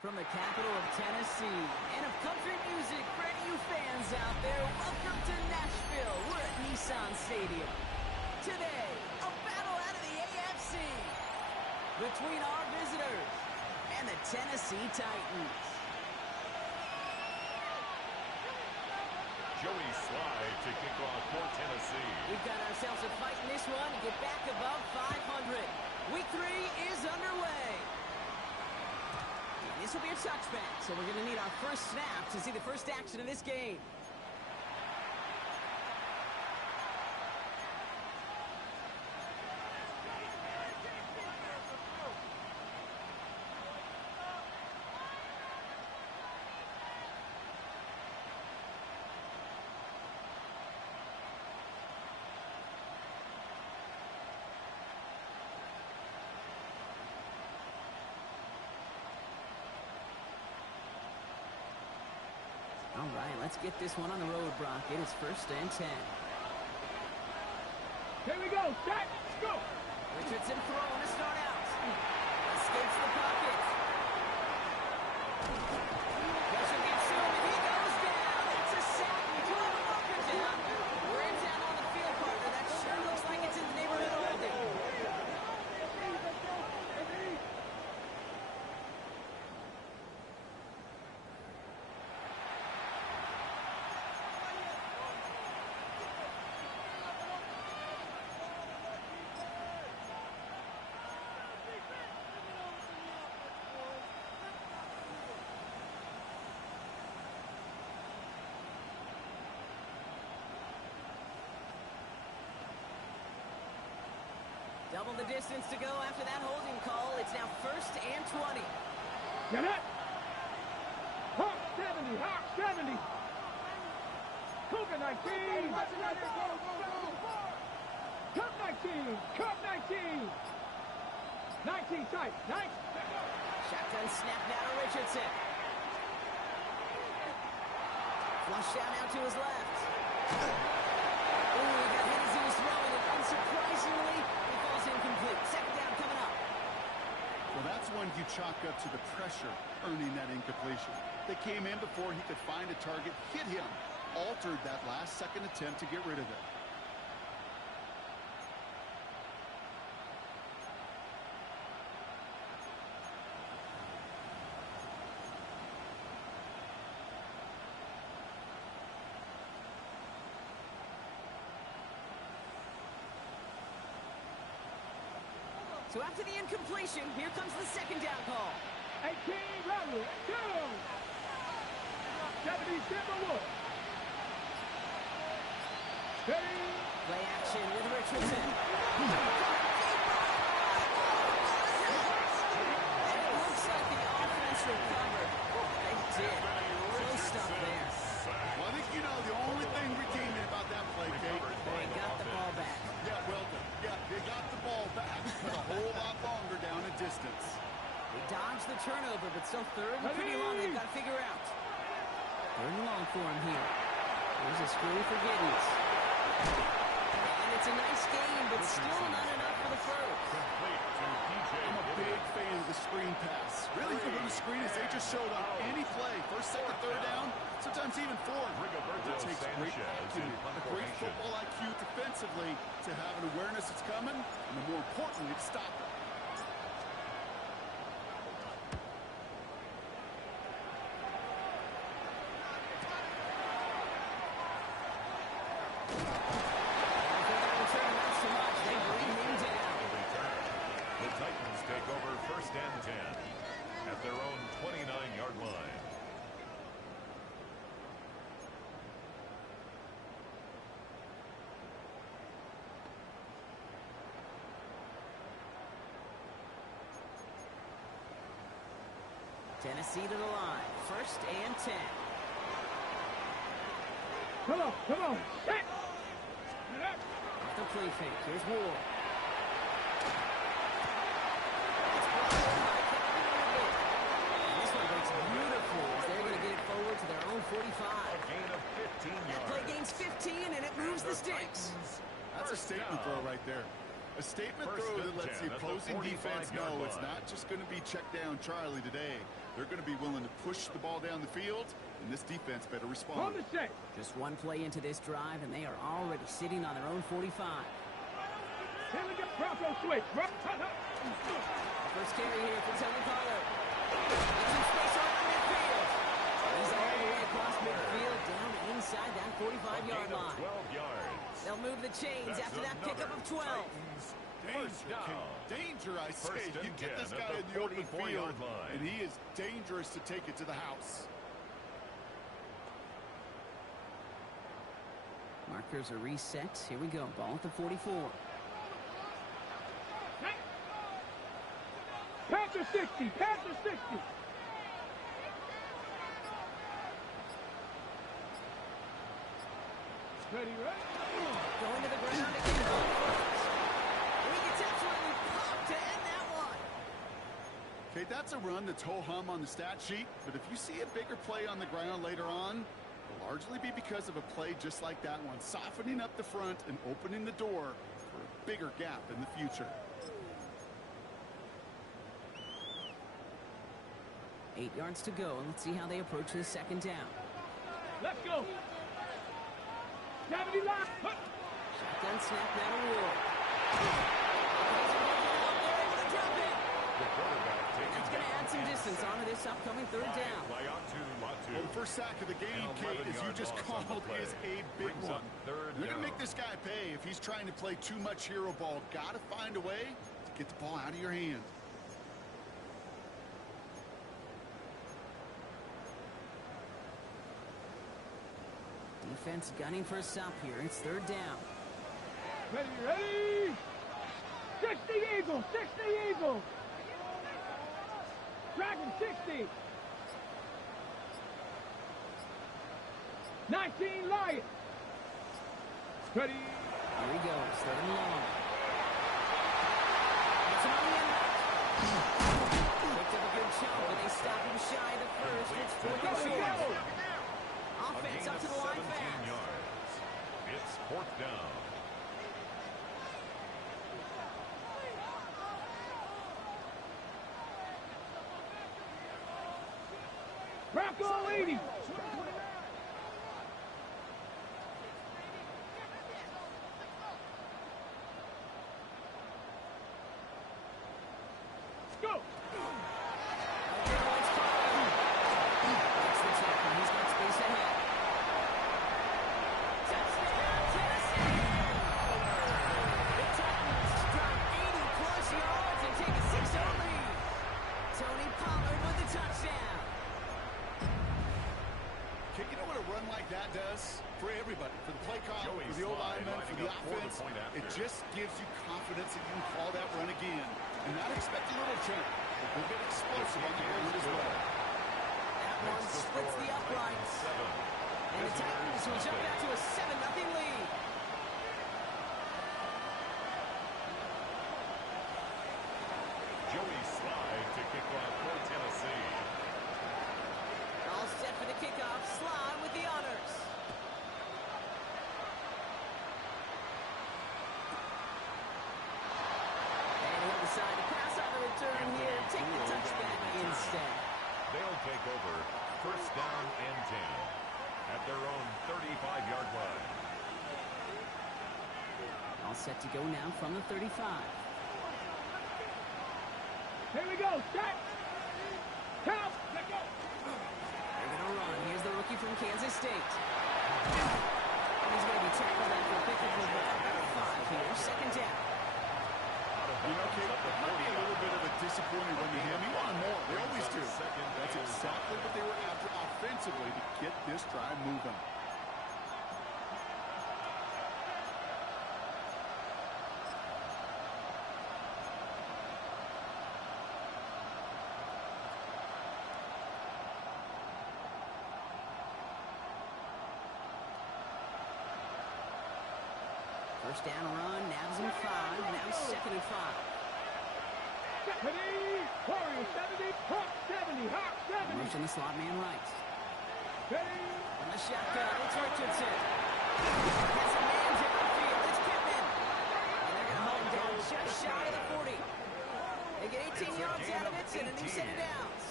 From the capital of Tennessee and of country music for any of you fans out there, welcome to Nashville. We're at Nissan Stadium. Today, a battle out of the AFC between our visitors and the Tennessee Titans. Joey Slide to kick off for Tennessee. We've got ourselves a fight in this one to get back above 500. Week 3 is underway. This will be a touchback, so we're going to need our first snap to see the first action of this game. All right, let's get this one on the road, Brock. It is 1st and 10. Here we go. Set. Let's go. Richardson throwing to start out. Escapes the pocket. Pressure gets to him, and he goes down. It's a sack. We do have a marker down. We're down on the field, partner. That sure looks like it's in the neighborhood of holding. Double the distance to go after that holding call. It's now 1st and 20. Get it. Hawk 70. Hawk 70. Cougar 19. Cup 19. Cup 19. 19 tight. Nice. Shotgun snap now to Richardson. Flush down out to his left. Ooh, he got hit as he was throwing it. Unsurprisingly, it falls incomplete. 2nd down coming up. Well, that's one you chalk up to the pressure earning that incompletion. They came in before he could find a target, hit him, altered that last second attempt to get rid of it. So after the incompletion, here comes the 2nd down call. 18 Redwood. 2. 70 Timberwood. Steady. Play action with Richardson. And it looks like the offense recovered. They did. Close stuff there. Well, I think you know the only thing redeeming about that play, Kate. They got the ball back. Yeah, well done. Yeah, they got the ball back, but a whole lot longer down a distance. They dodged the turnover, but still 3rd and pretty long they've got to figure out. 3rd and long for him here. There's a screen for Giddens. And it's a nice game, but still not enough for the first. I'm a big fan of the screen pass. Really, from the screen is they just showed up any play. 1st, 2nd, 3rd down, sometimes even 4th. It takes great acumen, a great football IQ defensively to have an awareness it's coming, and more importantly, to stop it. The Titans take over 1st and 10 at their own 29-yard line. Tennessee to the line. 1st and 10. Come on. Come on. Set. Off the play fake. Here's Ward. This one breaks beautiful as they're going to get it forward to their own 45. A gain of 15 yards. Play gains 15, and it moves the sticks. That's a statement throw right there. A statement First throw and that lets 10 the at the opposing defense 45-yard know it's line. not just going to be check down Charlie today. They're going to be willing to push the ball down the field, and this defense better On respond. the set. Just one play into this drive, and they are already sitting on their own 45. Here we go. Bronco switch. First carry here for Tony Pollard. It's in space around midfield. He's all the way across midfield, down inside that 45-yard line. 12 yards. They'll move the chains That's after that pickup of 12. Titans first down. Danger, I say. First and You get 10 this at guy the in the open 44-yard field, line. and he is dangerous to take it to the house. Markers are reset. Here we go. Ball at the 44. Panther 60. Panther 60. Ready, right? Going to the ground again. And he gets absolutely popped to end that one. Okay, that's a run that's ho-hum on the stat sheet, but if you see a bigger play on the ground later on, it'll largely be because of a play just like that one, softening up the front and opening the door for a bigger gap in the future. 8 yards to go. Let's see how they approach this second down. Let's go. 70 line. Shotgun snap, that'll roll. The quarterback taking That's going to add some distance onto this upcoming third down. By Latu. Well, the first sack of the game, Kate, as you just called, is a big Brings one. up third You're going to down. make this guy pay if he's trying to play too much hero ball. Got to find a way to get the ball out of your hand. Defense gunning for a stop here. It's third down. Ready, ready. 60 Eagles. 60 Eagles. Dragon 60. 19 Lions. Ready. Here he goes. Third and long. It's on the end. Picked up a good chunk, but they stop him shy of the first. It's fourth and short. Offense up to the line 17 fast. yards. It's fourth down. Bronco 80. Go. That's the tackle. He's got space ahead. Touchdown, Tennessee! The Titans drop 80-plus yards and take a 6-0 lead. Tony Pollard with the touchdown. Okay, you know what a run like that does for everybody, for the play call, Joey for the old Slye lineman, for lining the up for the offense. point after. It just gives you confidence that you can call that run again and not expect a little chunk, but we'll get explosive on the ground as well. That one splits the uprights. And the Titans will jump out to a 7-0 lead. Joey Slye to kick off for Tennessee. All set for the kickoff. Slye with the honors. And he'll decide to pass on the return here. Take the touchback instead. They'll take over first down and 10 at their own 35-yard line. All set to go now from the 35. Here we go. Set. Count. Let go. They're going to run. Here's the rookie from Kansas State. And he's going to be tackled after a pickup of about 5 here. Second down. You know, Kate, it might be a little bit of a disappointing run to him. He wanted more. They always do. That's exactly what they were after offensively to get this drive moving. First down run. Nabs in 5. Now second and 5. Ready. Warrior 70. Hawk 70. Hawk 70. Motion the slot man right. Ready. On the shotgun, it's Richardson. Has a man downfield. It's Pittman. And they're going to hold him down just shy of the 40. They get 18 yards out of it and a new set of downs.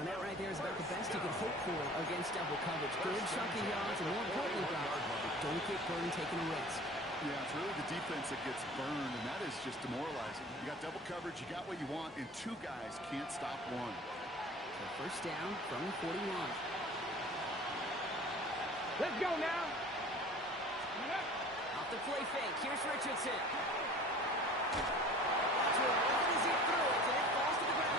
And that right there is about the best you can hope for against double coverage. Good chunky yards, and more importantly, Brock, don't get burned taking a risk. Yeah, it's really the defense that gets burned, and that is just demoralizing. You got double coverage, you got what you want, and two guys can't stop one. So first down from 41. Let's go now. Off the play fake, here's Richardson. That's where one is he threw it, and it falls to the ground.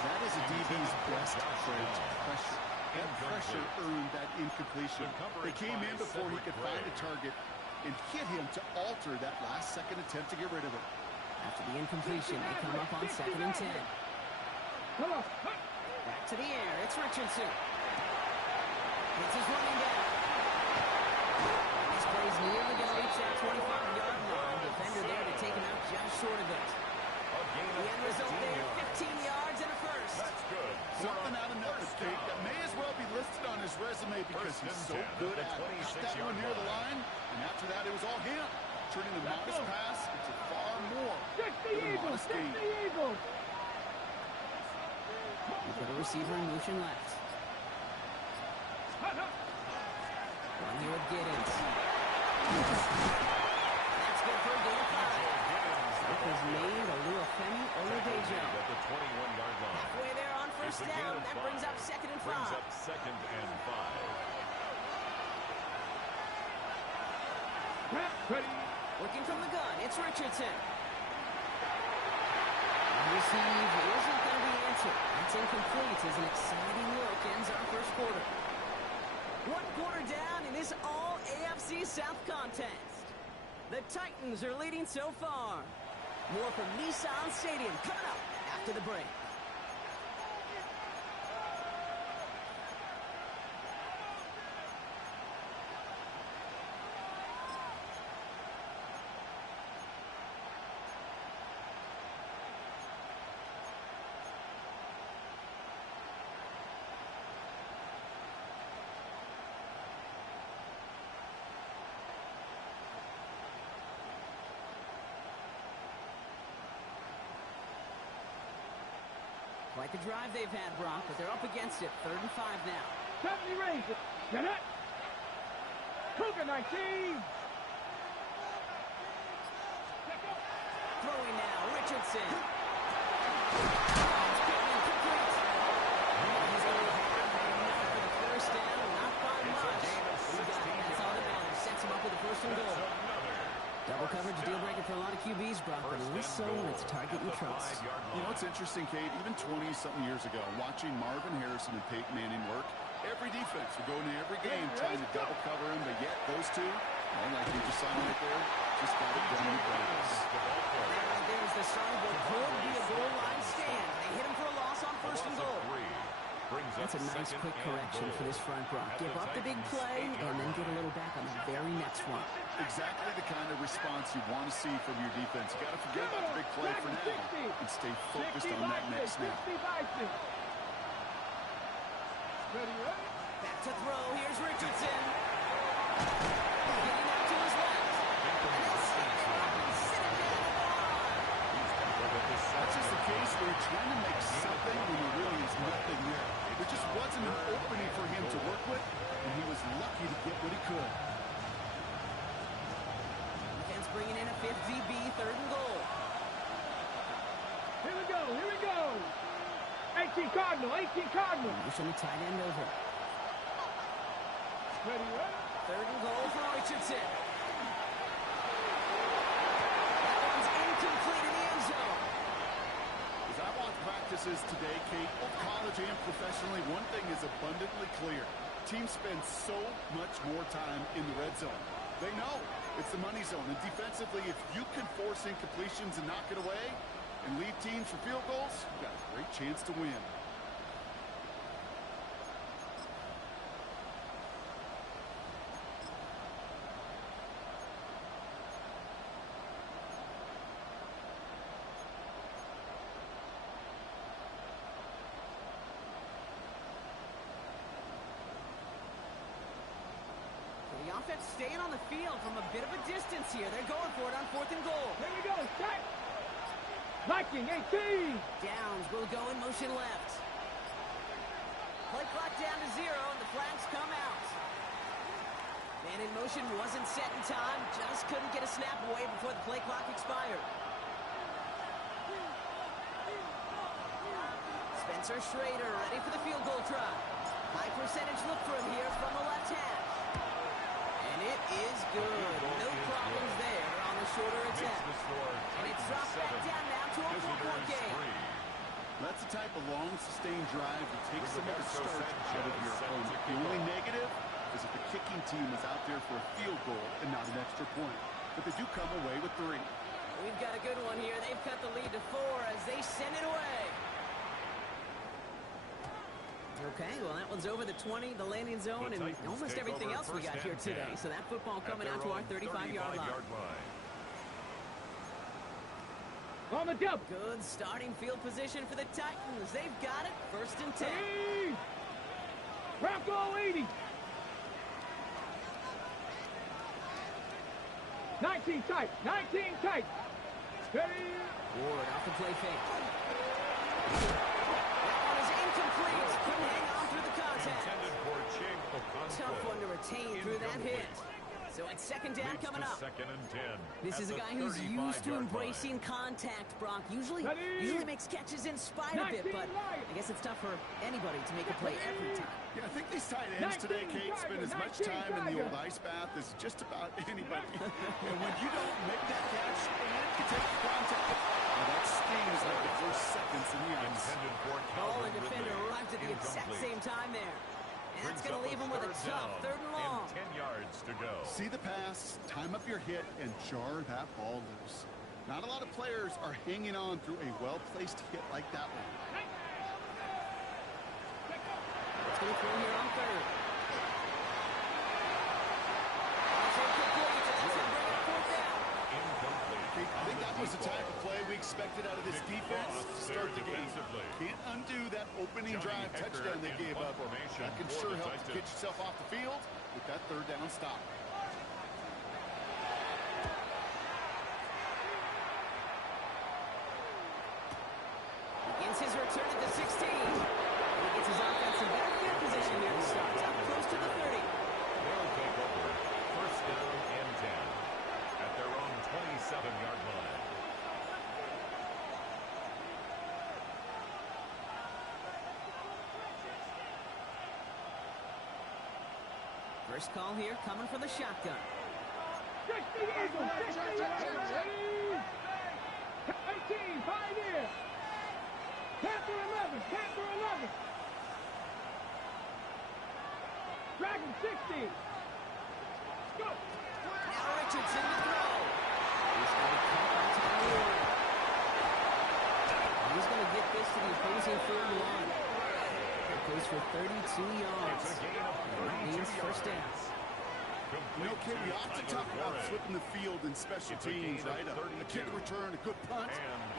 That is a DB's best friend, pressure. That pressure earned that incompletion. They came in before he could find a target and hit him to alter that last-second attempt to get rid of it. After the incompletion, they come up on 2nd and 10. Back to the air, it's Richardson. It's his running down. This play's nearly going to reach that 25-yard line. Defender there to take him out just short of it. The end result there, 15 yards and a first. That's good. Something out of nothing, Kate, that may as well be listed on his resume because he's so good at it. Got that one near the line, and after that it was all him. Turning a modest pass into far more than a modest gain. We've got a receiver in motion left. One here with Giddens. That's good for a gain of 5. It was made Oluwafemi Oladejo. At the 21-yard line. Halfway there on first down. That brings up 2nd and 5. Brings up 2nd and 5. Ready. Looking from the gun, it's Richardson. Receive isn't going to be answered. That's incomplete as an exciting look ends our first quarter. 1 quarter down in this all-AFC South contest. The Titans are leading so far. More from Nissan Stadium coming up after the break. Quite the drive they've had, Brock, but they're up against it. 3rd and 5 now. 70 Rangers. Get it. Cougar 19. Throwing now, Richardson. It's Pittman complete. He's going to have enough for the first down, not by much. We got it. That's all that matters. Sets him up with the 1st and goal. Double coverage deal breaker for a lot of QBs, Brock, but less so when it's a target you trust. You know what's interesting, Kate? Even 20-something years ago, watching Marvin Harrison and Peyton Manning work, every defense would go into every game trying to double cover him, but yet those two, well, like you just saw right there, just got it done in practice. Right there is the start of what could be a goal line stand. They hit him for a loss on 1st and goal. That's a nice quick correction for this front, Brock. Give up the big play and then get a little back on the very next one. Exactly the kind of response you want to see from your defense. You got to forget about the big play for now and stay focused on that next snap. Back to throw. Here's Richardson. Getting out to his left. And he'll sit it down at the line. That's just the case where you're trying to make something when there really is nothing there. There just wasn't an opening for him to work with, and he was lucky to get what he could. Defense bringing in a 5th DB, 3rd and goal. Here we go. 18 Cardinal. Pushing the tight end over. Ready. 3rd and goal for Richardson. That one's incomplete in the end zone. As I watch practices today, Kate, both college and professionally, one thing is abundantly clear. Teams spend so much more time in the red zone. They know it's the money zone. And defensively, if you can force incompletions and knock it away and lead teams for field goals, you've got a great chance to win. staying on the field from a bit of a distance here. They're going for it on 4th and goal. Here we go, set. Viking 18. Downs will go in motion left. Play clock down to 0, and the flags come out. Man in motion wasn't set in time. Just couldn't get a snap away before the play clock expired. Spencer Schrader ready for the field goal try. High percentage look for him here from the left hash. And it is good. No problems there on the shorter attempt. And it's dropped back down now to a 4-point game. That's the type of long, sustained drive that takes some of the starch out of your opponent. The only negative is if the kicking team is out there for a field goal and not an extra point. But they do come away with 3. We've got a good one here. They've cut the lead to 4 as they send it away. Okay, well, that one's over the 20, the landing zone, and almost everything else we got here today. So that football coming out to our 35-yard line. On the jump. Good starting field position for the Titans. They've got it. 1st and 10. Hey. Bronco 80. 19 tight. 19 tight. Steady. Ward off the play fake. That one is incomplete. Couldn't hang on through the contact. Tough one to retain through that hit. So it's 2nd down coming up. 2nd and 10. This is a guy who's used to embracing contact, Brock. Usually makes catches in spite of it, but I guess it's tough for anybody to make a play every time. Yeah, I think these tight ends today, Kate, spend as much time in the old ice bath as just about anybody. And when you don't make that catch and can take the contact, well, that stings like the first seconds in the ice. Ball and defender arrived at the exact same time there. And that's going to leave him with a tough 3rd and long. 10 yards to go. See the pass, time up your hit, and jar that ball loose. Not a lot of players are hanging on through a well-placed hit like that one. It's going to throw here on 3rd. That's incomplete. That's going to bring it 4th down. I think that was the type of play we expected out of this defense to start the game. Can't undo that opening drive touchdown they gave up. That can sure help to get yourself off the field with that 3rd down stop. Begins his return at the 16. He gets his offense in better field position here to start. Up close to the 30. They'll take over 1st down and 10 at their own 27-yard line. First call here coming from the shotgun. 60 Eagles. 60 Eagles. 18, 5 here. Panther 11. Panther 11. Dragon 60. Go. Now Richardson to throw. He's going to cut by Tom Ward. He's going to get this to the opposing 3rd and 1. It goes for 32 yards. That means 1st down. You know, Kid, we often talk about flipping the field in special teams, right? A kick return, a good punt.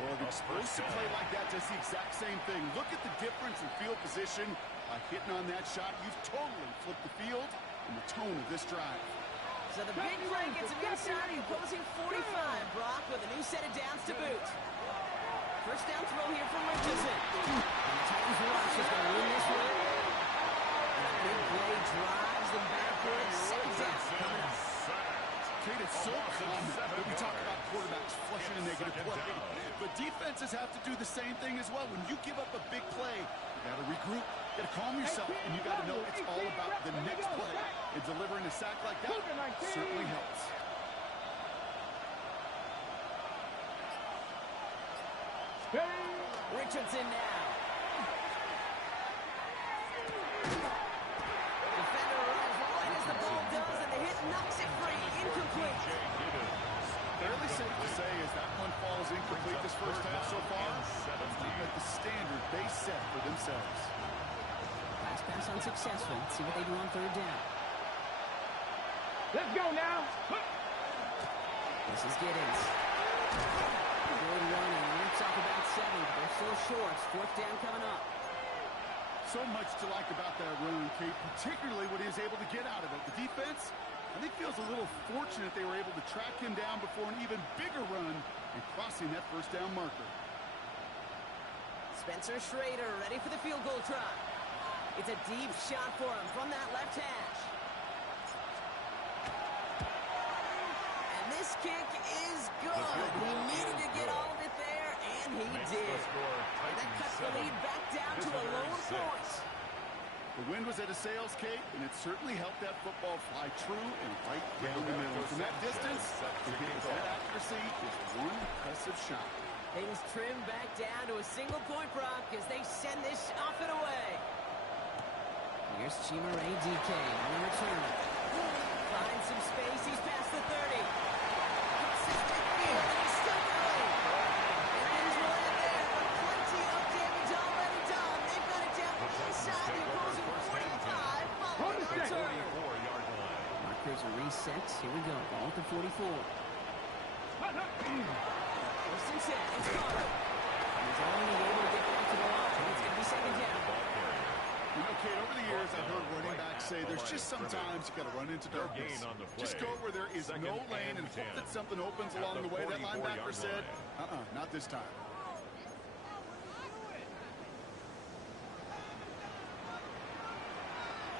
Well, the explosive play like that does the exact same thing. Look at the difference in field position. By hitting on that shot, you've totally flipped the field and the tone of this drive. So the big play gets him inside the opposing 45, Brock, with a new set of downs to boot. First down throw here from Richardson. And the Titans rush is going to win this one. And a big play drives them backwards. 2nd down coming up. Kate, it's so common that we talk about quarterbacks flushing a negative play. But defenses have to do the same thing as well. When you give up a big play, you got to regroup, you got to calm yourself, and you got to know it's all about the next play. And delivering a sack like that certainly helps. Richardson now. Defender arrives right as the ball does, and the hit knocks it free. Incomplete. Fairly safe to say as that one falls incomplete this first half so far. At the standard they set for themselves. Last pass unsuccessful. Let's see what they do on 3rd down. Let's go now. This is Giddens. Good running. Rips off about 7. They're still short. 4th down coming up. So much to like about that run, Kate, particularly what he was able to get out of it. The defense, I think feels a little fortunate they were able to track him down before an even bigger run and crossing that first down marker. Spencer Schrader ready for the field goal try. It's a deep shot for him from that left hash. And this kick is good. He needed to get all of it there, and he did. And that cuts the lead back down to a lone point. The wind was at a sails, Kate, and it certainly helped that football fly true and right down the middle. From that distance, to hit with that accuracy is one impressive shot. Things trim back down to a single point, Brock, as they send this off and away. Here's Chimere DK on the return. Finds some space. He's past the 30. Consistent field, and he's still going. And things will end there, but plenty of damage already done. They've got it down inside the opposing 45 following the return. Markers are reset. Here we go. Ball at the 44. First and 10. It's Carter. He's only able to get back to the line. It's going to be second down. You know, Kate, over the years, I've heard running backs say there's just sometimes you got to run into darkness. Just go where there is no lane and hope that something opens along the way. That linebacker said, not this time.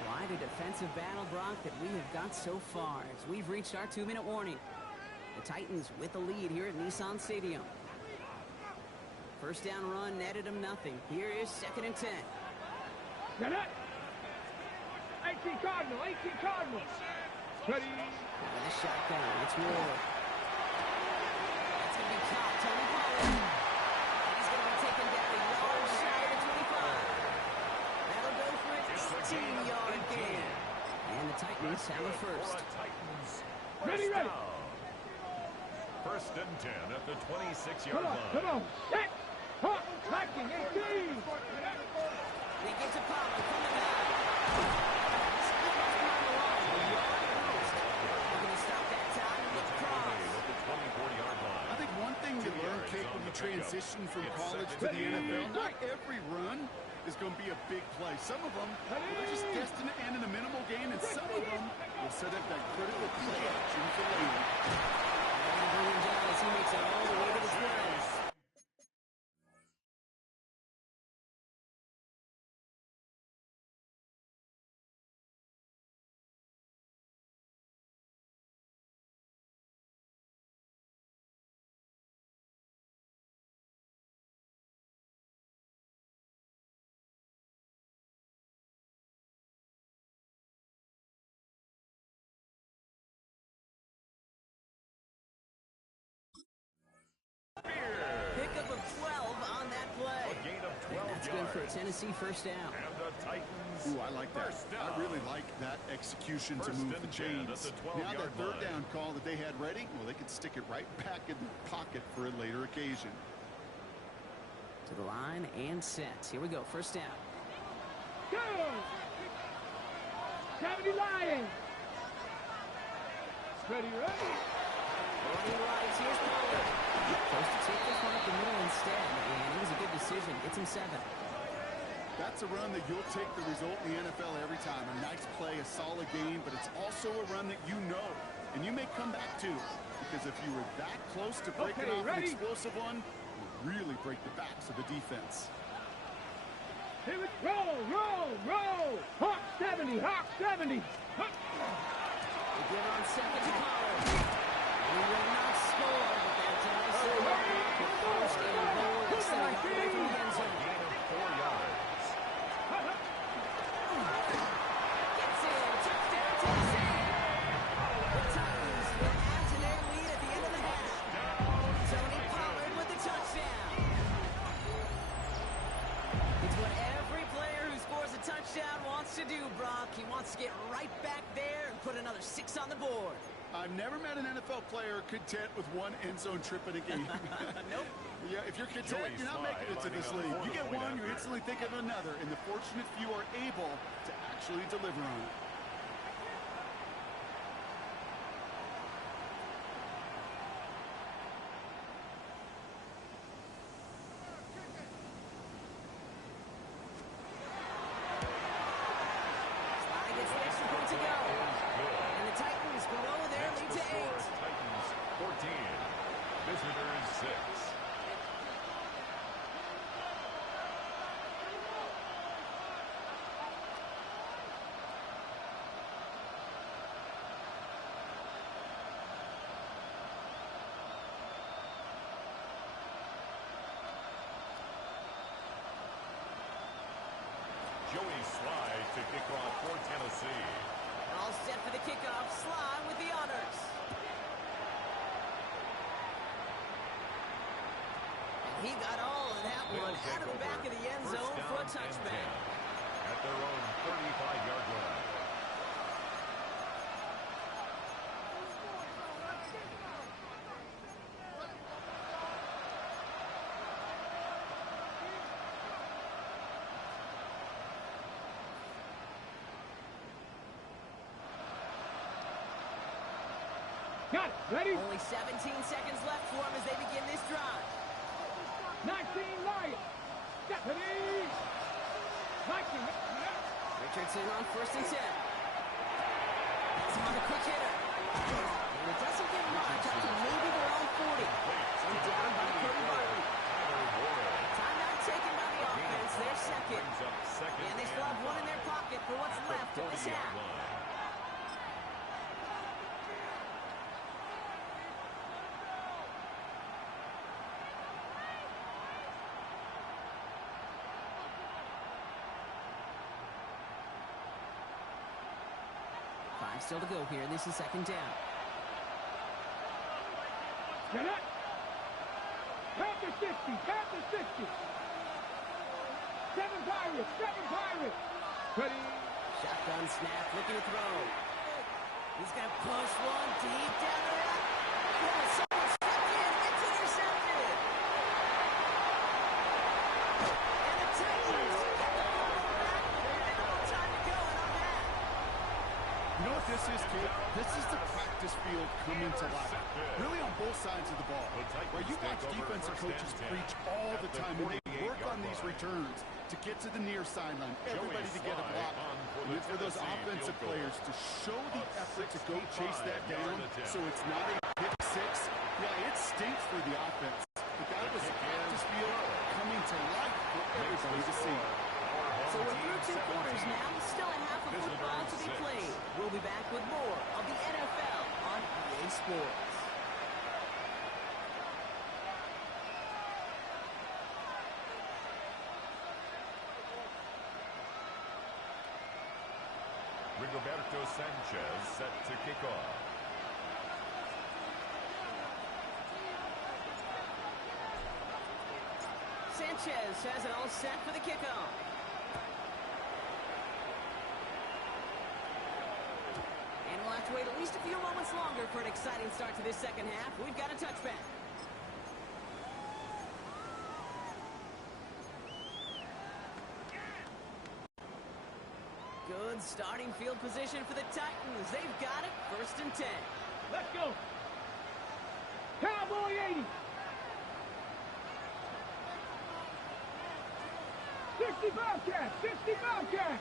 Quite a defensive battle, Brock, that we have got so far as we've reached our 2-minute warning. The Titans with the lead here at Nissan Stadium. First down run netted them nothing. Here is second and 10. Get it! 18 Cardinal, 18 Cardinal. Ready? With a shotgun, it's Ward. That's going to be caught, Tony Pollard. And he's going to be taken down a yard shy of the 25. That'll go for an 18-yard gain. And the Titans have a first. Ready, ready. First and 10 at the 26-yard line. Come on, set. Hot, tracking, 18. They get to Pollard from the back. This is on the line. A yard post. They're going to stop that time and look across. At the 24-yard line. I think one thing you learn, Kate, when you transition from college to the NFL, not every run is going to be a big play. Some of them are just destined to end in a minimal gain, and some of them will set up that critical play action for later. And bring him down as he makes it all the way to the 12. Pickup of 12 on that play. A gain of 12 and that's good for a Tennessee first down. And the Titans. Ooh, I like that. I really like that execution to move the chains. Now that third down call that they had ready, well, they could stick it right back in the pocket for a later occasion. To the line and set. Here we go. First down. Go! 70 Lions. Ready, ready. Early rights. Here's Pollard. Supposed to take this one up the middle instead, and it was a good decision. Gets him 7. That's a run that you'll take the result in the NFL every time. A nice play, a solid game, but it's also a run that you know, and you may come back to, because if you were that close to breaking off an explosive one, it would really break the backs of the defense. Here we roll, roll, roll. Hawk 70, Hawk 70. Hawk. They give on second to Pollard. He will not score, but that does set him up for first and goal. It's the right away from the end zone. Gain of 4 yards. Gets in. Touchdown, Tennessee. The Titans will add to their lead at the end of the half. Tony Pollard with the touchdown. It's what every player who scores a touchdown wants to do, Brock. He wants to get right back there and put another 6 on the board. I've never met an NFL player content with one end zone trip in a game. Nope. Yeah, if you're content, you're not making it to this league. You get one, you instantly think of another, and the fortunate few are able to actually deliver on it. Sly gets the extra point to go. And the Titans Joey Sly to kick off for Tennessee. All set for the kickoff. Sly with the honors. And he got all of that one out of the back of the end zone for a touchback. At their own 35-yard line. Got it. Ready? Only 17 seconds left for him as they begin this drive. 19 Lions. Stephanie. 19. Richardson on 1st and 10. He's on the quick hitter. And it doesn't get much up to maybe their own 40. And down by Cody Bartley. Timeout taken by the offense. Their second. And they still have one in their pocket for what's left of this half. 5 still to go here. This is 2nd down. Get it. Count to 60. Count to 60. 7 Pirates. 7 Pirates. Ready. Shotgun snap. Looking to throw. He's going to push one deep down the road. Oh, someone stepped in. It's intercepted. And the Titans get the ball back. And no time to go in on that. You know what this is, kid? This is the practice field coming to life. Really on both sides of the ball. Where you watch defensive coaches preach all the time when they work on these returns to get to the near sideline, everybody to get a block. And it's for those offensive players to show the effort to go chase that down so it's not a pick six. Yeah, it stinks for the offense. But that was practice field coming to life for everybody to see. So we're through 2 quarters now. Still a half of football to be played. We'll be back with more of the NFL on EA Sports. Rigoberto Sanchez set to kick off. Sanchez has it all set for the kickoff. And we'll have to wait at least a few moments longer for an exciting start to this second half. We've got a touchback. Good starting field position for the Titans. They've got it. 1st and 10. Let's go. Cowboy 80. 60 Bobcats. 60 Bobcats.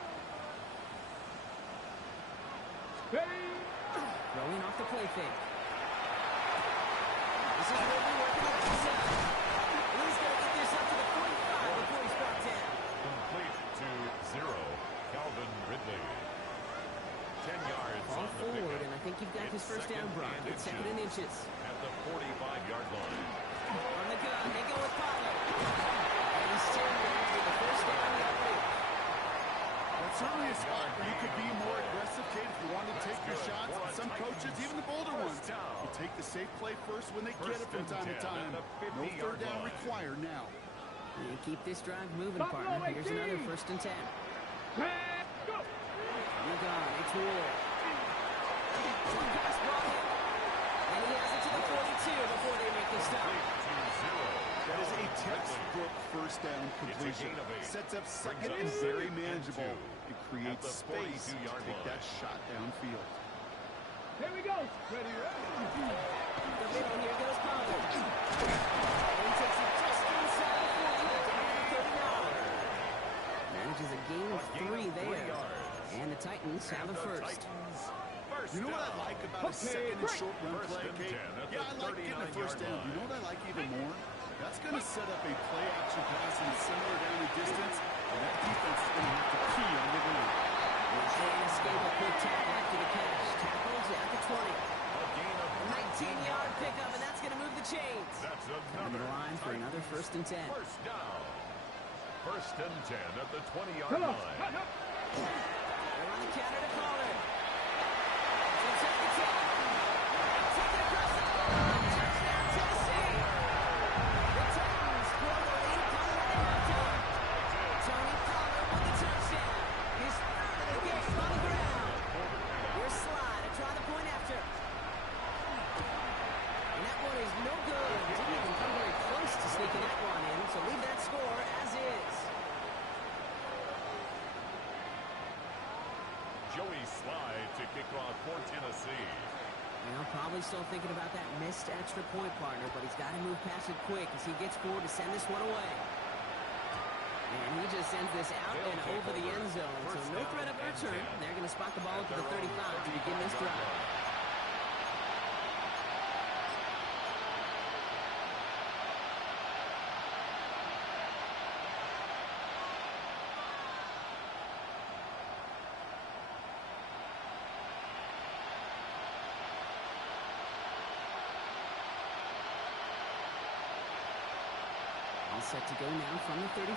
Ready. Throwing off the play fake. This is where we're working on the side. He's going to get this up to the 45 before he's brought down. Complete to 0. Calvin Ridley. 10 yards Ball on the forward, pickup. and I think you've got his first down, Brock. It's 2nd and inches. At the 45-yard line. On the gun, they go with Pollard. And he's still going to get the first down the other way. That's certainly a spot where you could be more aggressive, Kate, if you want to take your shots. Some coaches, even the bolder ones, will take the safe play first when they get it from time to time. No 3rd down required now. And keep this drive moving, partner. Here's another 1st and 10. Let's go. On the gun, it's Ward. Pass ball in. And he has it to the 42 before they make the stop. That is a textbook 1st down completion. Sets up 2nd and very manageable. It creates space to take that shot downfield. Here we go. Ready, ready. The middle, here goes Pollard. And he takes it just inside the 40 down to the 39. Manages a gain of 3 there. And the Titans have the first. You know what I like about a 2nd and short run play, Kate? Yeah, I like getting a 1st down. You know what I like even more? That's going to set up a play-action pass and similar down the distance, and that defense is going to have to key on the run. Can't escape a quick tackle after the catch. Tackles at the 20. A 19-yard pickup, and that's going to move the chains. That's Down the line for another 1st and 10. First down. First and 10 at the 20-yard Come on. line. They're on the counter to call it. So take the 10. Take it across the line. Touchdown, Tennessee. The Titans pull the lead coming out of halftime. Tony Pollard with the touchdown. His third of the game on the ground. Here's Slide to try the point after. And that one is no good. Didn't even come very close to sneaking that one in, so leave that score as is. Joey Slide to kick off for Tennessee. You know, probably still thinking about that missed extra point, partner, but he's got to move past it quick as he gets forward to send this one away. And he just sends this out and over the end zone, so no threat of a return. They're going to spot the ball to the 35 to begin this drive. All set to go now from the 35.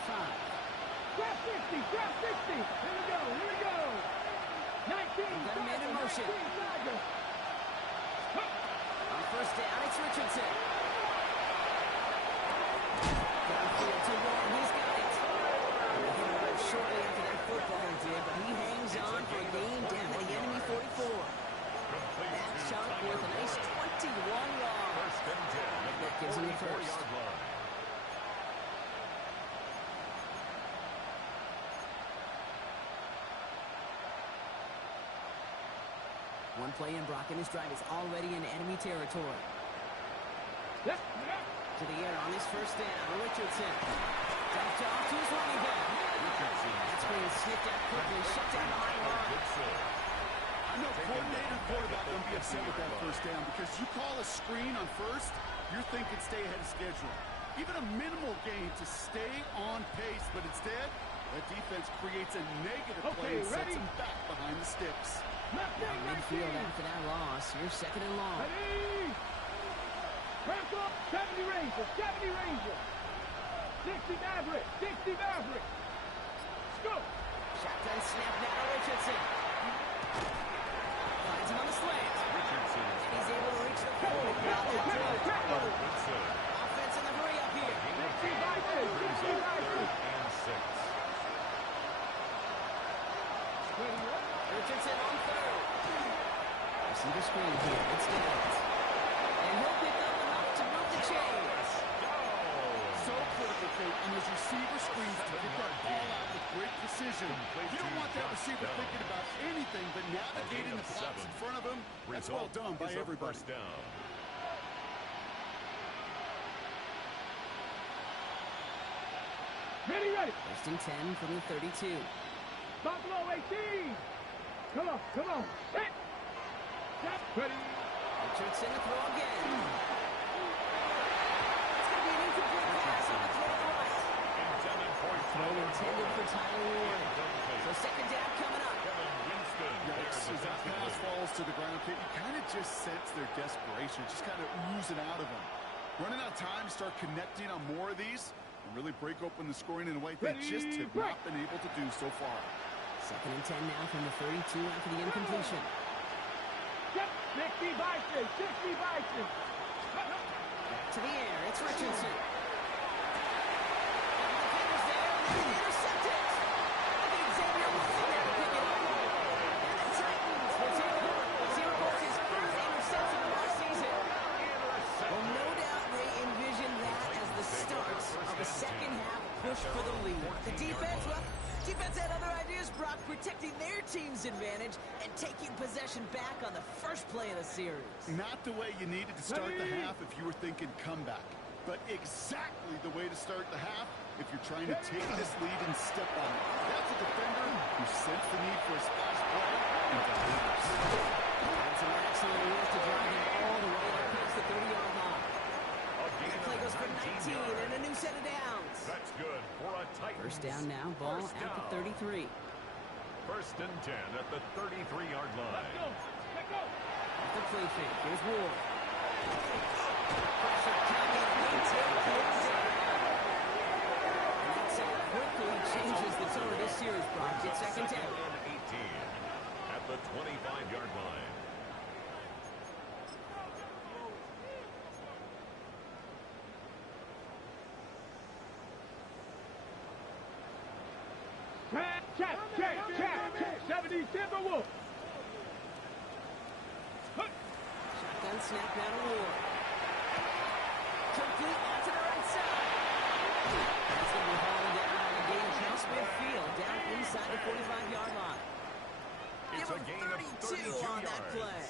Drop 60, drop 60. Here we go, here we go. 19. Got a man in motion. 19, Tiger. On first down, it's Richardson. Downfield to Warren, he's got it. He arrived shortly after that football did, but he hangs on for a gain down to the enemy 44. That chunk with a nice 21 yards. First and 10 at the Gives him the first. 44-yard line. One play in, Brock, and his drive is already in enemy territory. Yep. To the air on this first down, Richardson. Dumped off to his running back. That's being snipped out quickly, shut down behind the line. I know coordinator and quarterback won't be upset with that first down because you call a screen on first, you're thinking stay ahead of schedule. Even a minimal gain to stay on pace, but instead, that defense creates a negative play and sets him back behind the sticks. Midfield after that loss. Here's second and long. Ready. Crank up. 70 Rangers. 70 Rangers. 60 Maverick. 60 Maverick. Let's go. Shotgun snap now to Richardson. Finds him on the slant. Richardson. And he's able to reach the field. Offense in the hurry up here. 60 Vikings. 60 Vikings. And 6. Richardson on third. You see the screen here. It's Downs. And he'll pick up enough to move the chains. So critical, Kate, on those receiver screens to get that ball out with great precision. You don't want that receiver thinking about anything but navigating the blocks in front of him. That's well done by everybody. First down. Ready, ready. First and 10 from the 32. Buffalo 18. Come on, come on. Hit. Step. Ready. Richardson to throw again. It's going to be an incomplete pass on the throw to the right. Throw intended for Tyler Ward. So second down coming up. Yikes, as that pass falls to the ground, Kate, you kind of just sense their desperation, just kind of oozing out of them. Running out of time, start connecting on more of these, and really break open the scoring in a way they just have not been able to do so far. Second and 10 now from the 32 after the incompletion. 60 Vikings. 60 Vikings. Back to the air. It's Richardson. And the defender's there. And they intercept it. I think Xavier wasn't there to pick it up. And the Titans will take over. As he records his first interception of our season. Well, no doubt they envision that as the start of a second half push for the lead. The defense, well, defense had other ideas, Brock, protecting their team's advantage and taking possession back on the first play of the series. Not the way you needed to start the half if you were thinking comeback, but exactly the way to start the half if you're trying to take this lead and step on it. That's a defender who sensed the need for a splash play and delivers. That's an excellent work to drive him all the way up past the 30-yard line. That play goes for 19 and a new set of downs. That's good for a Titans. First down now, ball First at the down. 33. First and 10 at the 33-yard line. Let's go. Let's go. Off the play fake, here's Ward. Pressure coming, they take him down. And that's a quickly changes the tone of this series, Brock. It's second down. And 18 at the 25-yard line. Check. 70 Timberwolves. Shotgun snap now to Ward. Complete out to the right side. That's going to be hauling down on a gain across midfield, down inside the 45-yard line. It's a gain of 32 on that yards. play.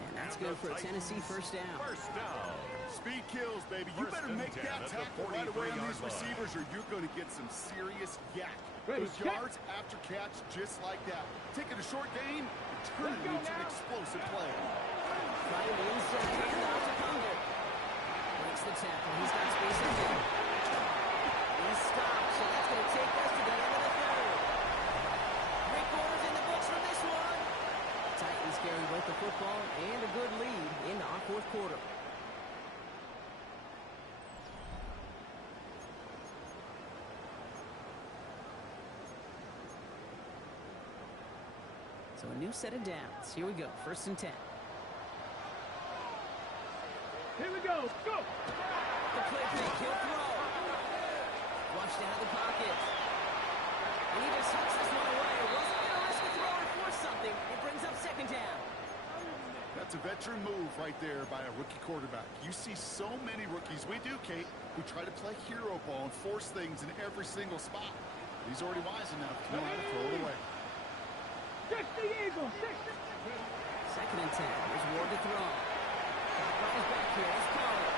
And that's good for a Tennessee first down. First down. Speed kills, baby. You better make that tackle right away on these receivers or you're going to get some serious yak. Those yards after catch just like that. Taking a short gain and turning it into an explosive play. Right the inside handoff to Congo. Breaks the tackle. He's got space again. He stops, so that's going to take us to the end of the third. 3 quarters in the books from this one. Titans carry both the football and a good lead into our fourth quarter. So a new set of downs. Here we go. First and 10. Here we go. Go. The play fake. He'll throw. Flushed out of the pocket. And he just hits this one away. Wasn't going to risk a throw and force something. It brings up second down. That's a veteran move right there by a rookie quarterback. You see so many rookies, we do, Kate, who try to play hero ball and force things in every single spot. He's already wise enough to know how to throw it away. 60 Eagles. 60. Second and 10. There's Ward to throw. Right is back here. Let's call it.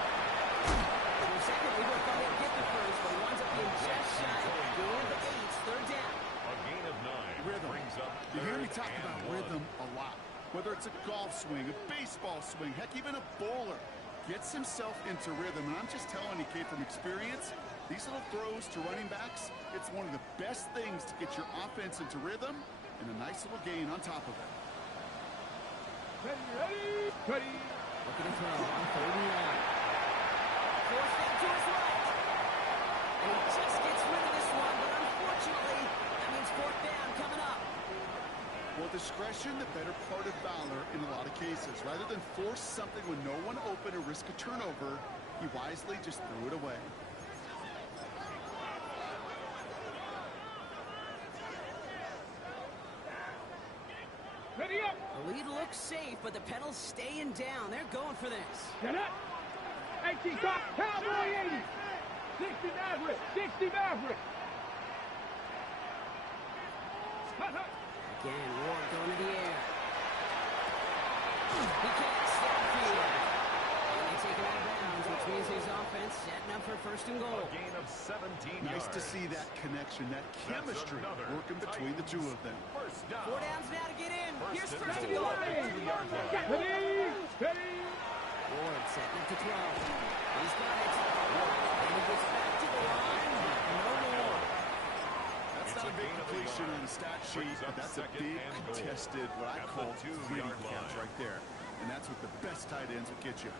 For a second, we both thought he'd get the first, but he winds up being just shy. Gain of 8. Third down. A gain of 9 Rhythm. brings up You hear me talk third and about 1. rhythm a lot. Whether it's a golf swing, a baseball swing, heck, even a bowler gets himself into rhythm. And I'm just telling you, Kate, from experience, these little throws to running backs, it's one of the best things to get your offense into rhythm and a nice little gain on top of it. Ready. Looking to throw on third and 1. Forced down to his right. And he just gets rid of this one, but unfortunately, that means fourth down coming up. Well, discretion, the better part of valor in a lot of cases. Rather than force something when no one open or risk a turnover, he wisely just threw it away. Ready up. The lead looks safe, but the pedals staying down. They're going for this. Get up. 18 top. Cowboy 80. 60 Maverick. 60 Maverick. Again, Ward going to the air. He can't stop here. And they take it out of bounds, which means his offense setting up for first and goal. A gain of 17 Nice yards. to see that connection, that chemistry working between the two of them. First down. 4 downs now to get in. Here's first and goal. goal. 2-yard line. Ready. Ward setting up to throw. He's got it. And he gets back to the line. No more. That's not a big completion on the stat sheet, but that's a big contested, what I call gritty catch right there. And that's what the best tight ends will get you.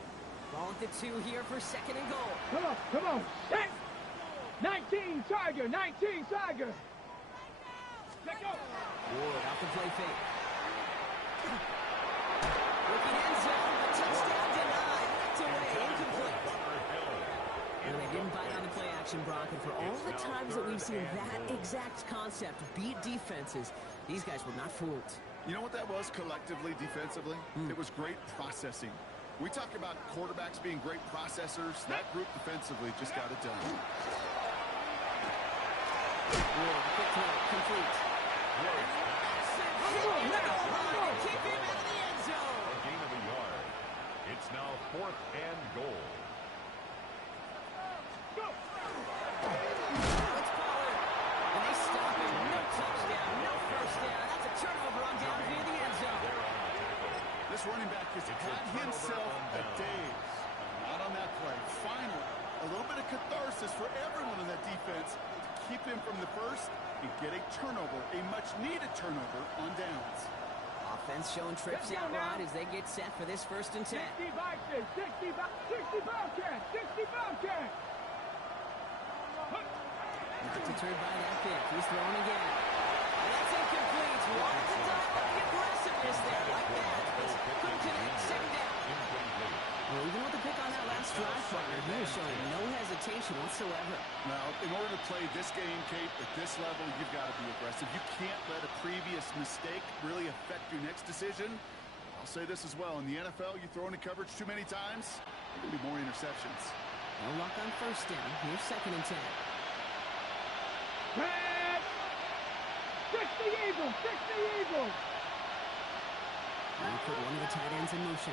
Ball at the 2 here for second and goal. Come on. Set. 19 Tiger. 19 Tiger. Let go. Ward out the play fake. Looking end zone, but touchdown denied. Knocked away, incomplete. And they didn't bite on the play action, Brock. And for all the times that we've seen that exact concept beat defenses, these guys were not fooled. You know what that was collectively, defensively? It was great processing. We talk about quarterbacks being great processors. That group defensively just got it done. Ward, quick throw, complete. Keep him out of the end zone. A gain of a yard. It's now 4th and goal. Let's call it. And they stop him. No touchdown, no first down. That's a turnover on down near the end zone. This running back has had himself a daze. Not on that play. Finally, a little bit of catharsis for everyone in that defense to keep him from the first and get a turnover, a much-needed turnover on downs. Offense showing trips out wide as they get set for this first and 10. 60 Vikings. 60 Bobcats. 60 Bobcats. Not deterred by that pick. He's throwing again. And that's incomplete. Wanted to dial up the aggressiveness there like that. But couldn't connect. Second down. Well, even with the pick on that last drive, partner, he was showing no hesitation whatsoever. Now, in order to play this game, Kate, at this level, you've got to be aggressive. You can't let a previous mistake really affect your next decision. I'll say this as well. In the NFL, you throw into coverage too many times, there are going to be more interceptions. No luck on first down. Here's 2nd and 10. Pass! 60 Eagles! 60 Eagles! And put one of the tight ends in motion.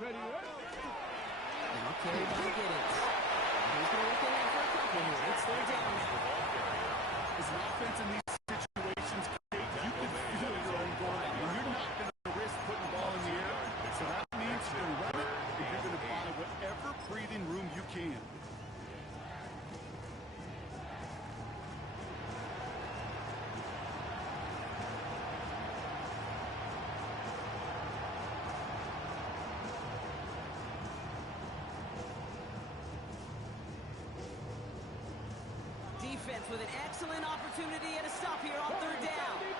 Ready, Now carried by Giddens. He's going to look in there for a couple here. It's 3rd down now. As an offense in these situations, Kate, you can feel your own goal line. You're not going to risk putting the ball in the air. So that means you're going to run it, and you're going to buy whatever breathing room you can. Defense with an excellent opportunity and a stop here on 3rd down. Here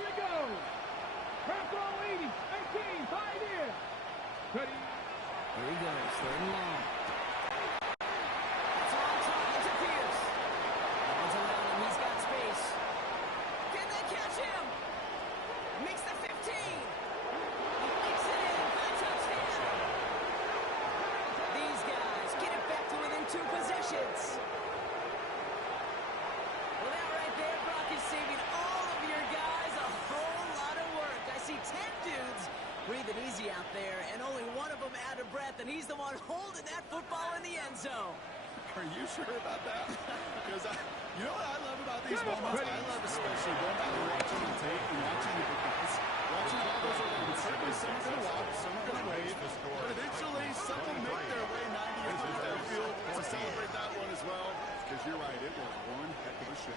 we go. Crack all 80. 18. Tied in. Ready. Here he goes. 3rd and long. That's on target to Pierce. Runs around him. He's got space. Can they catch him? Makes the 15. He makes it in for the touchdown. These guys get it back to within 2 possessions. Well, that right there, Brock, is saving all of your guys a whole lot of work. I see 10 dudes breathing easy out there, and only one of them out of breath, and he's the one holding that football in the end zone. Are you sure about that? Because you know what I love about these moments? I love especially going back and watching the tape and watching the defense. Watching how those are going. Certainly some are going to walk, some are going to wave. But eventually, some will make their way 90 yards to their field to celebrate that one as well. Because you're right, it was one heck of a show.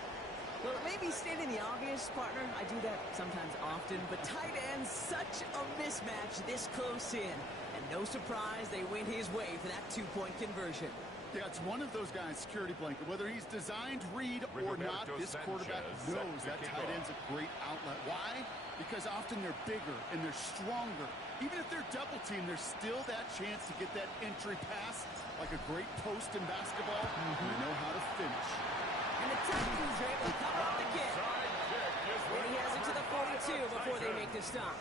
Well, it may be stating the obvious, partner. I do that sometimes often, but tight ends, such a mismatch this close in. And no surprise, they went his way for that 2-point conversion. Yeah, it's one of those guys, security blanket. Whether he's designed read or not, this quarterback knows that tight end's a great outlet. Why? Because often they're bigger and they're stronger. Even if they're double teamed, there's still that chance to get that entry pass, like a great post in basketball. You know how to finish. And the Titans are able to cover up the kick. And he has it to the 42 before they make the stop.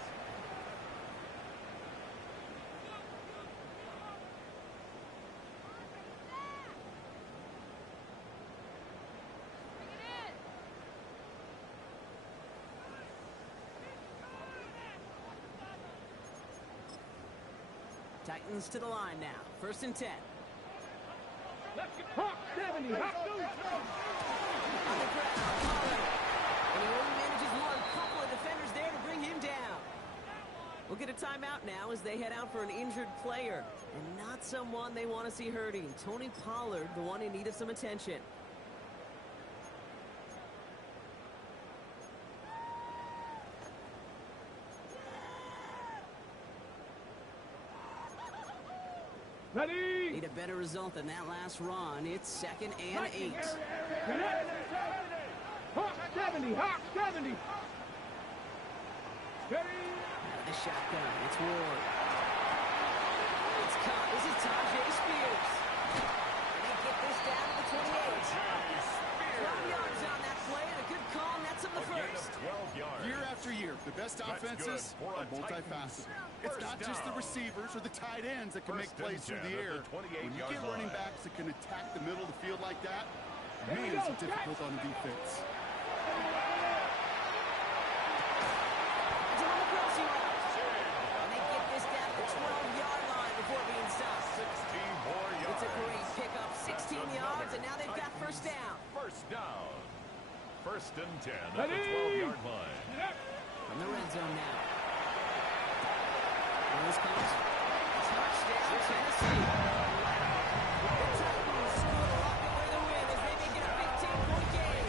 Titans to the line now. 1st and 10. Hawk 70. Hawk On the ground, Pollard. And he only manages one. Couple of defenders there to bring him down. We'll get a timeout now as they head out for an injured player. And not someone they want to see hurting. Tony Pollard, the one in need of some attention. Ready. Need a better result than that last run. It's 2nd and 8. Hawk 70. Hawk 70. Ready. Out of the shotgun. It's Ward. It's caught. This is Tajay Spears. And they get this down to the 28. 12 yards on that play, and a good call nets him the first. Year after year, the best offenses are multifaceted. It's not just the receivers or the tight ends that can make plays through the air. When you get running backs that can attack the middle of the field like that, man, is it difficult on the defense. It's on the crossing route. And they get this down to the 12-yard line before being stopped. 16 more yards. It's a great pickup. 16 yards, and now they've got first down. First down. 1st and 10 at Ready. the 12-yard line. From the red zone now. This comes. Touchdown, Tennessee. The Titans score to lock away the win as they make it a 15-point game.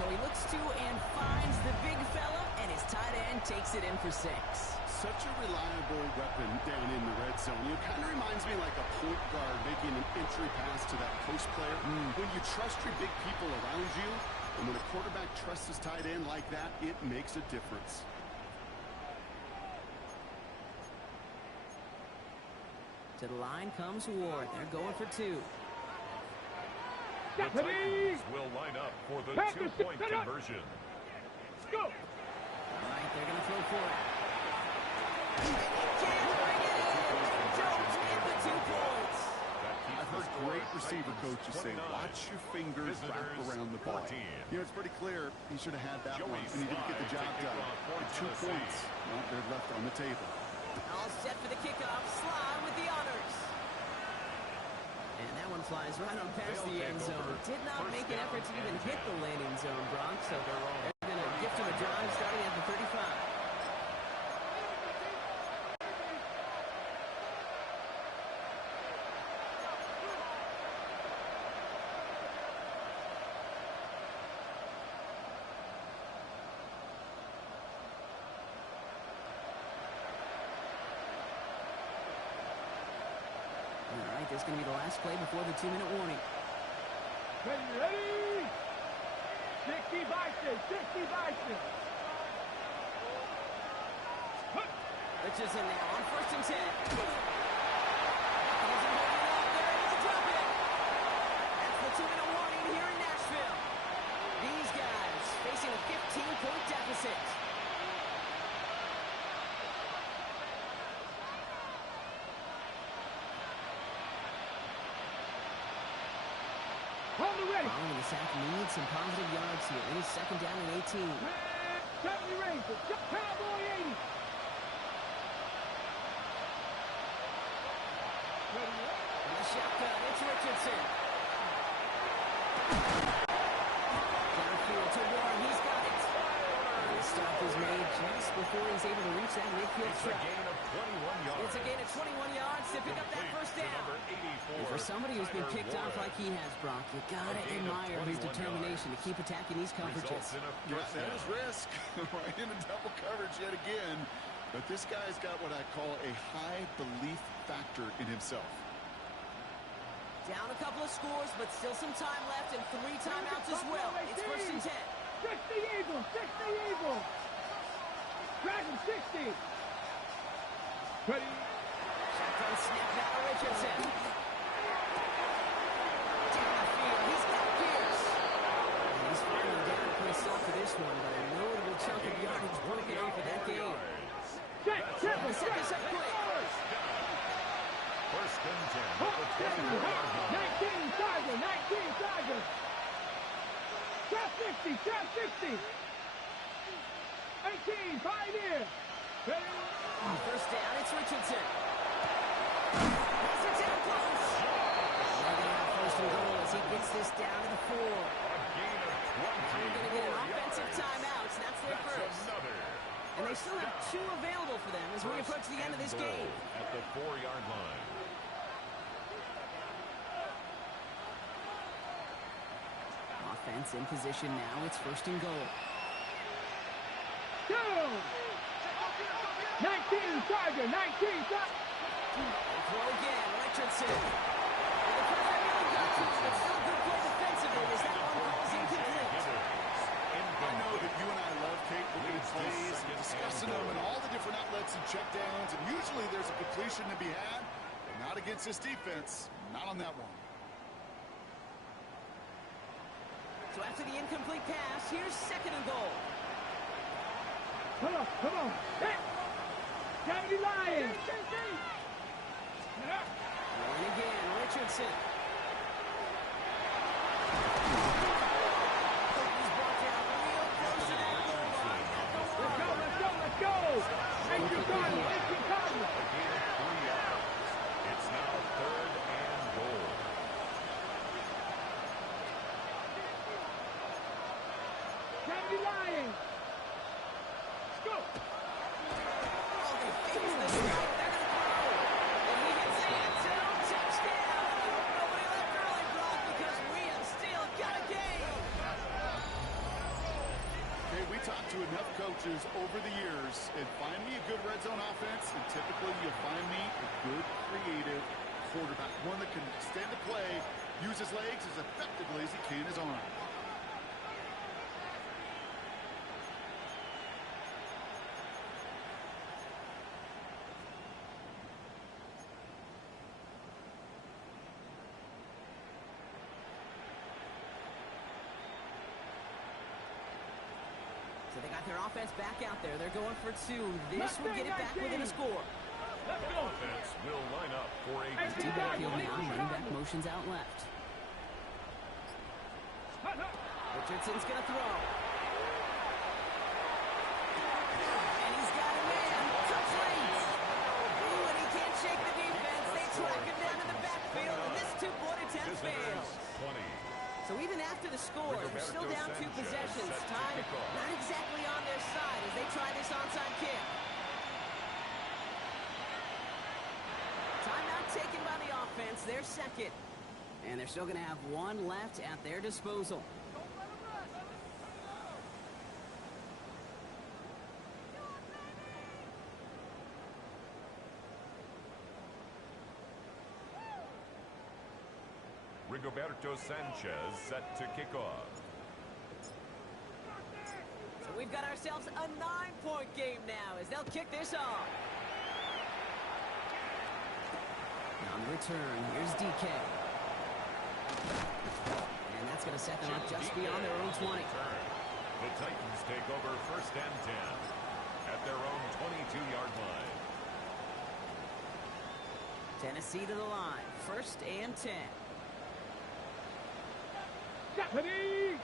So he looks to and finds the big fella, and his tight end takes it in for 6. Such a reliable weapon down in the red zone. It kind of reminds me like a point guard making an entry pass to that post player. When you trust your big people around you, and when a quarterback trusts his tight end like that, it makes a difference. To the line comes Ward. They're going for 2. The Titans will line up for the 2-point conversion. Go! All right, they're going to throw for it. Can't bring it in. They don't get the 2 points. I've heard great receiver coaches say, watch your fingers wrap around the ball. You know, it's pretty clear he should have had that one, and he didn't get the job done. The 2 points, well, they're left on the table. All set for the kickoff. Slide with the honors. And that one flies right on past the end zone. Did not make an effort to even hit the landing zone, Bronx. So they're going to gift him a drive starting at the 35. All right, this is going to be the last play before the 2-minute warning. Ready? 60 Bison, 60 Bison. Richardson now on 1st and 10. He's holding off there and they'll drop it. That's the 2-minute warning here in Nashville. These guys facing a 15-point deficit. Following the sack needs some positive yards here. It is 2nd down and 18. 70 Rangers, Cowboy 80. In the shotgun, it's Richardson. Downfield to Warren, he's got it. And the stop is made just before he's able to reach that midfield It's a strap. gain of 21 yards. It's a gain of 21 yards to pick up that first down. And for somebody who's been picked off like he has, Brock, you gotta admire his determination to keep attacking these coverages. Yeah, that is risk. Right into double coverage yet again. But this guy's got what I call a high belief factor in himself. Down a couple of scores, but still some time left and 3 timeouts as well. It's 1st and 10. 60 Eagles, 60 Eagles. Dragon 60. Ready? Shotgun snap now to Richardson. Down the field, he's got Pierce. And he's finally down to put a stop to this one, but a notable chunk of yardage broken off of that game. Set this up quick. 1st and 10 at the 24-yard line. 19 Tiger, 19 Tiger. Trap 60, trap 60. 18, Pioneer. Ready? On 1st down, it's Richardson. That's it down close. Looking at 1st and goal as he gets this down to the 4. A gain of 20. Now we're going to get an offensive timeout, and that's their first. And they still have 2 available for them as we approach the end of this game. At the 4-yard line. Offense in position now. It's 1st and goal. Go! 19 Tiger, 19 Tiger. They throw again, Richardson. And the pressure really got to him, but still a good play defensively as that one goes incomplete. I know that you and I love, Kate, looking at plays, discussing them, and all the different outlets and checkdowns, and usually there's a completion to be had, but not against this defense, not on that one. So after the incomplete pass, here's 2nd and goal. Come on. Hey! 70 Lions. And again, Richardson. He's brought down real close to that goal line at the 1. Let's go. Thank you, Cardinal. A gain of 3 yards. It's now 3rd and goal. 70 Lions. Let's go. Oh, they face the strike. They're going to throw. And he gets the end zone. Touchdown. Nobody left early, Brock, because we have still got a game. talked to enough coaches over the years, and find me a good red zone offense, and typically you'll find me a good creative quarterback, one that can extend the play, use his legs as effectively as he can his arm. So they got their offense back out there. They're going for two. This would get it back within a score. The offense will line up for a Deep backfield now. Running back motions out left. Richardson's going to throw. And he's got a man. Complete. Ooh, and he can't shake the defense. They track him down in the backfield, and this two-point attempt fails. 20. So even after the score, they're still down 2 possessions. Time not exactly on their side as they try this onside kick. Timeout taken by the offense, their second. And they're still going to have one left at their disposal. Rigoberto Sanchez set to kick off. So we've got ourselves a 9-point game now as they'll kick this off. On the return, here's DK. And that's going to set them up just beyond their own 20. The Titans take over first and 10 at their own 22-yard line. Tennessee to the line, first and 10. Japanese!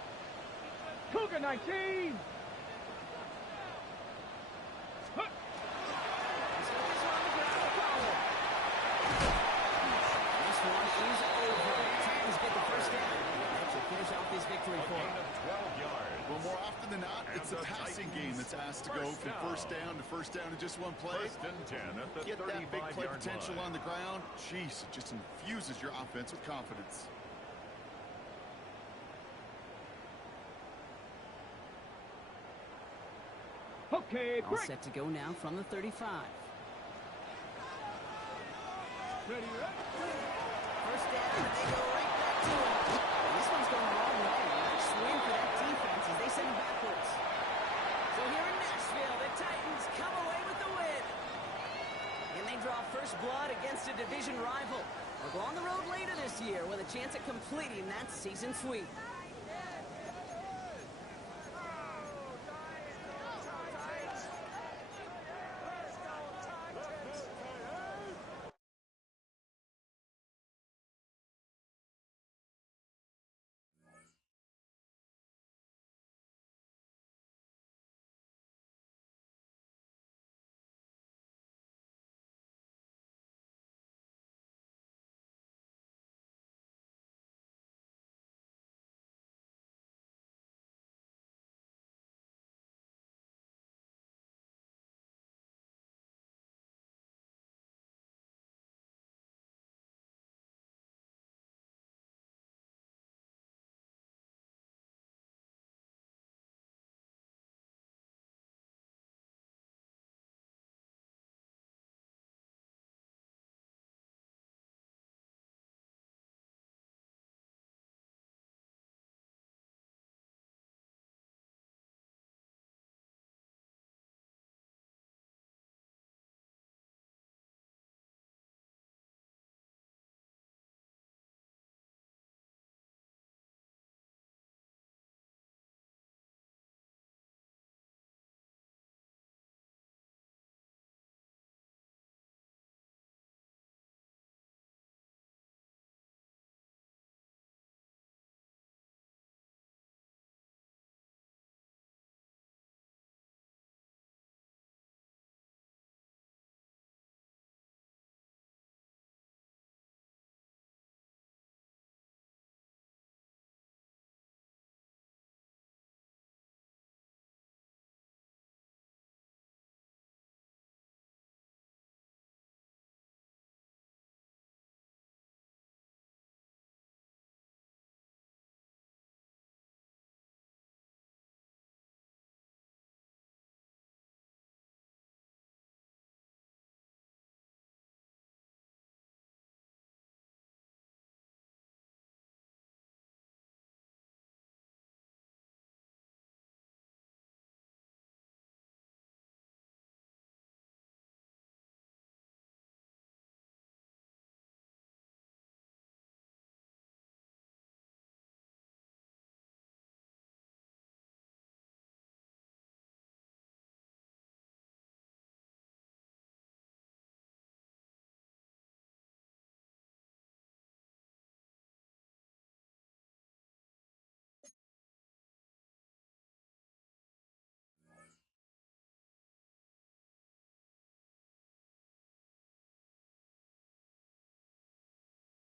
Cougar 19! Victory for him. 12 yards. Well, more often than not, it's the passing game that's asked to go from first down in just one play. First and 10 at the Get that big play 35-yard potential line. on the ground. Jeez, it just infuses your offense with confidence. Okay, All break. set to go now from the 35. Ready, First down, and they go right back to him. And this one's going the wrong way. Nice swing for that defense as they send him backwards. So here in Nashville, the Titans come away with the win. And they draw first blood against a division rival. They'll go on the road later this year with a chance at completing that season sweep.